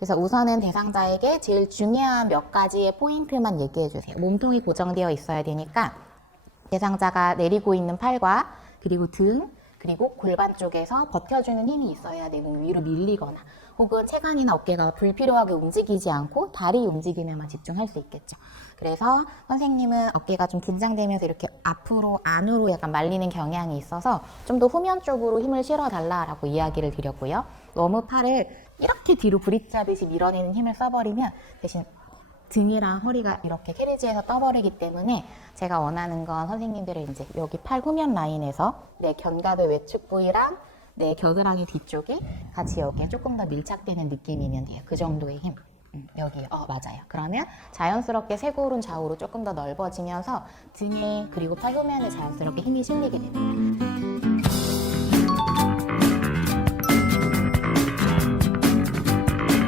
그래서 우선은 대상자에게 제일 중요한 몇 가지의 포인트만 얘기해 주세요. 몸통이 고정되어 있어야 되니까 대상자가 내리고 있는 팔과 그리고 등 그리고 골반 쪽에서 버텨주는 힘이 있어야 되고 위로 밀리거나 혹은 체간이나 어깨가 불필요하게 움직이지 않고 다리 움직임에만 집중할 수 있겠죠. 그래서 선생님은 어깨가 좀 긴장되면서 이렇게 앞으로 안으로 약간 말리는 경향이 있어서 좀 더 후면 쪽으로 힘을 실어 달라라고 이야기를 드렸고요. 너무 팔을 이렇게 뒤로 브릿지하듯이 밀어내는 힘을 써버리면 대신 등이랑 허리가 이렇게 캐리지에서 떠버리기 때문에 제가 원하는 건 선생님들의 이제 여기 팔 후면 라인에서 내 견갑의 외축 부위랑 내 겨드랑이 뒤쪽에 같이 여기에 조금 더 밀착되는 느낌이면 돼요. 그 정도의 힘. 음, 여기요. 어, 맞아요. 그러면 자연스럽게 쇄골은 좌우로 조금 더 넓어지면서 등에 그리고 팔 후면에 자연스럽게 힘이 실리게 됩니다.